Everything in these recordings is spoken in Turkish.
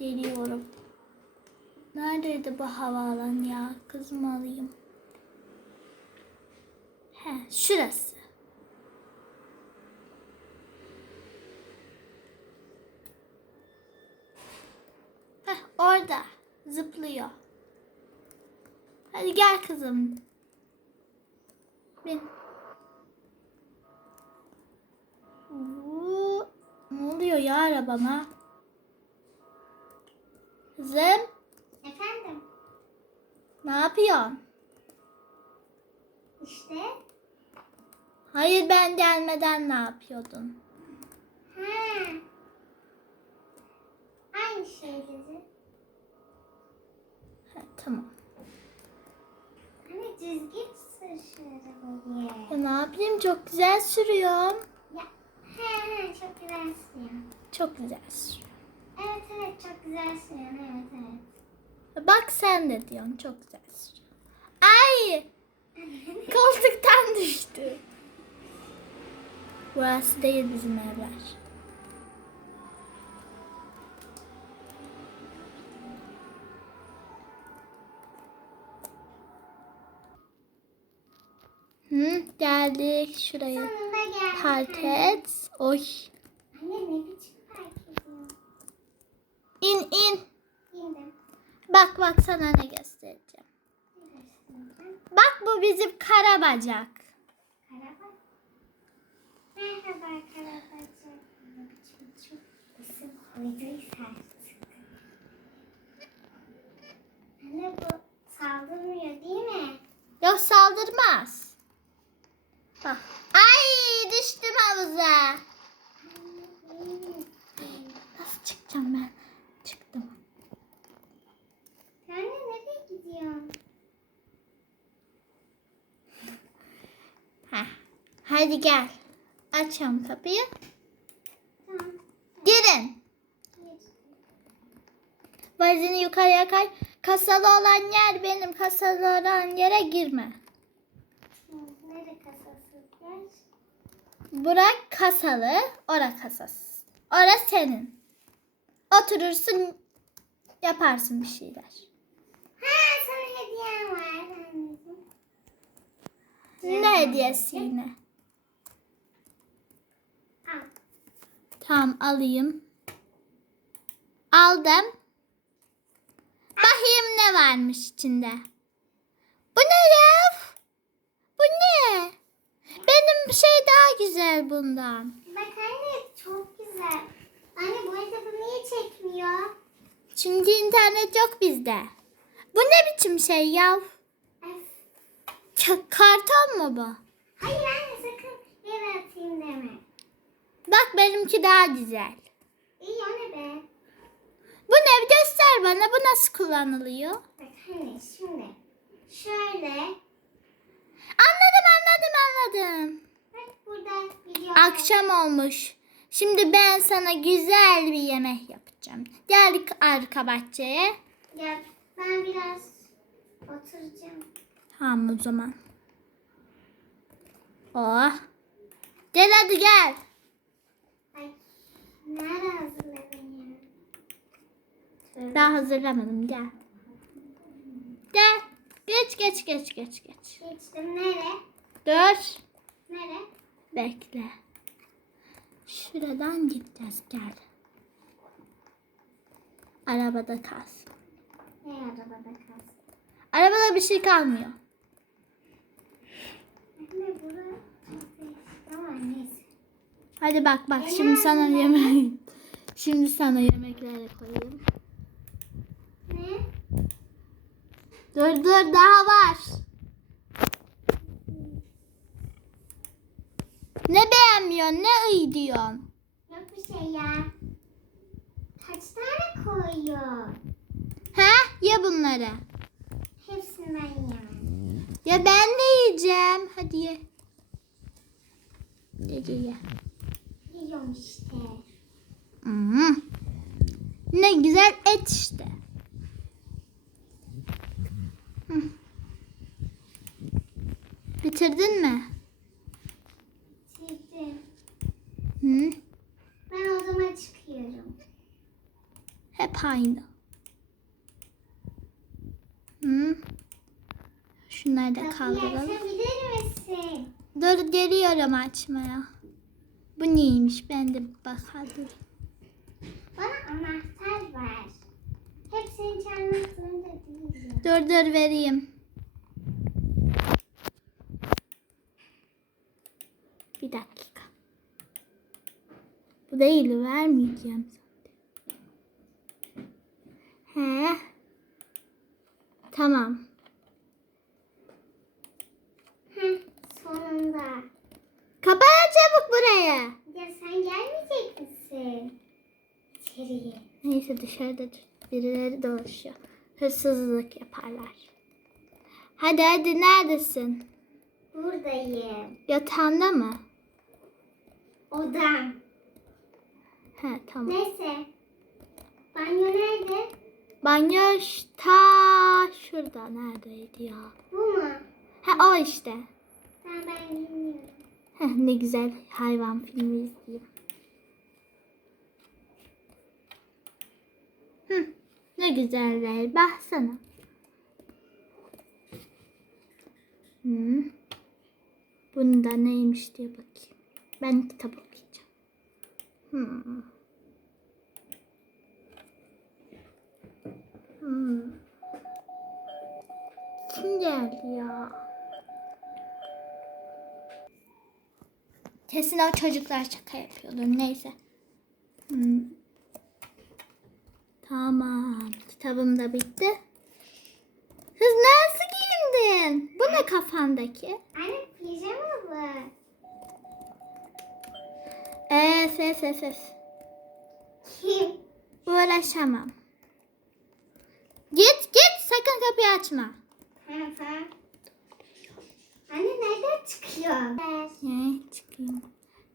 Geliyorum. Neredeydi bu havaalanı ya? Kızımı alayım. He, şurası. Heh, orada. Zıplıyor. Hadi gel kızım. Bin. Vuu. Ne oluyor ya arabama? Kızım Efendim? ne yapıyorsun? İşte. Hayır ben gelmeden ne yapıyordun? Ha. Aynı şey dedi. Ha, tamam. Hani düzgün sür şu arabayı. Ya ne yapayım çok güzel sürüyorum. Ya. He he çok güzel sürüyor. Çok güzel sürüyorum. Evet evet çok güzel sürüyor. Evet evet. Bak sen de diyorsun çok güzel sürüyorum. Ay koltuktan düştü. Burası değil bizim evler. Hı, geldik şuraya. Sonunda geldik. Park et. Oy. Anne ne biçim? İn in. İndim. Bak bak sana ne göstereceğim. Bak bu bizim kara bacak. Karabak. Merhaba Karabacak. İsim koyduysa. Anne bu saldırmıyor değil mi? Yok saldırmaz. Bak. Ay düştüm havuza. Nasıl çıkacağım ben? Çıktım. Anne nereye gidiyorsun? Heh. Hadi gel. Açıyorum kapıyı. Tamam. Girin. Gir. Valizini yukarıya kay. Kasalı olan yer benim. Kasalı olan yere girme. Hı, Nere kasası? Burak kasalı. Ora kasası. Ora senin. Oturursun. Yaparsın bir şeyler. Ha sana hediyem var anneciğim. Ne hediyesi yine? Tamam alayım. Aldım. Bakayım ne varmış içinde. Bu ne ya? Bu ne? Benim bir şey daha güzel bundan. Bak anne çok güzel. Anne bu bu niye çekmiyor? Çünkü internet yok bizde. Bu ne biçim şey ya? Karton mu bu? Hayır anne sakın yere atayım deme. Bak benimki daha güzel. İyi o ne be? Bu ne? Göster bana. Bu nasıl kullanılıyor? Bak anne şimdi şöyle. Anladım anladım anladım. Bak burada video. Akşam olmuş. Şimdi ben sana güzel bir yemek yapacağım. Geldik arka bahçeye. Gel ben biraz oturacağım. Tamam o zaman. Oh. Gel hadi gel. Nerede hazırladın ya? Daha hazırlamadım gel. Gel. Geç geç geç geç geç. Geçtim nere? Dur. Nere? Bekle. Şuradan gideceğiz gel. Arabada kalsın. Ne arabada kalsın? Arabada bir şey kalmıyor. Anne bura çok değişik ama neyse. Hadi bak bak şimdi sana yemek. Şimdi sana yemekleri koyayım. Ne? Dur dur daha var. Ne beğenmiyorsun? Ne iyi diyorsun? Yok bir şey ya. Kaç tane koyuyor? He? Ye bunları. Hepsini ben yemem. Ya ben de yiyeceğim. Hadi ye. Ye ye. Yiyorum işte. Hmm. Ne güzel et işte. Hı. Bitirdin mi? Bitirdim. Hı. Ben odama çıkıyorum. Hep aynı. Hı. Şunları da kaldıralım. Dur geliyorum açmaya. Bu neymiş? Ben de bakalım. Bana anahtar ver. Hepsini çalmak zorunda değilim. Dur dur vereyim. Bir dakika. Bu değil vermeyeceğim zaten. He. Tamam. Heh, sonunda. Kapa çabuk buraya. Ya sen gelmeyecek misin? İçeriye. Neyse dışarıda birileri dolaşıyor. Hırsızlık yaparlar. Hadi hadi neredesin? Buradayım. Yatağında mı? Odam. He tamam. Neyse. Banyo nerede? Banyo ta şurada neredeydi ya? Bu mu? Ha o işte. Ben ben bilmiyorum. Heh, ne güzel hayvan filmi izleyeyim. Ne güzeller baksana. Hı. Bunda neymiş diye bakayım. Ben kitap okuyacağım. Hı. Hı. Kim geldi ya? Kesin o çocuklar şaka yapıyordur. Neyse. Hmm. Tamam. Kitabım da bitti. Kız nasıl giyindin? Bu ne kafandaki? Anne pijama bu. Eee ses ses ses. Kim? Uğraşamam. Git git sakın kapıyı açma. Tamam tamam. Anne nereden çıkıyor? Ne çıkayım.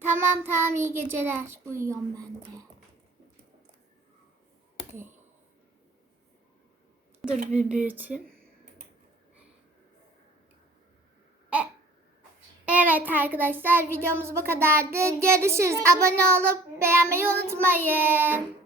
Tamam tamam iyi geceler. Uyuyorum ben de. Dur bir büyüteyim. E- Evet arkadaşlar videomuz bu kadardı. Görüşürüz. Abone olup beğenmeyi unutmayın.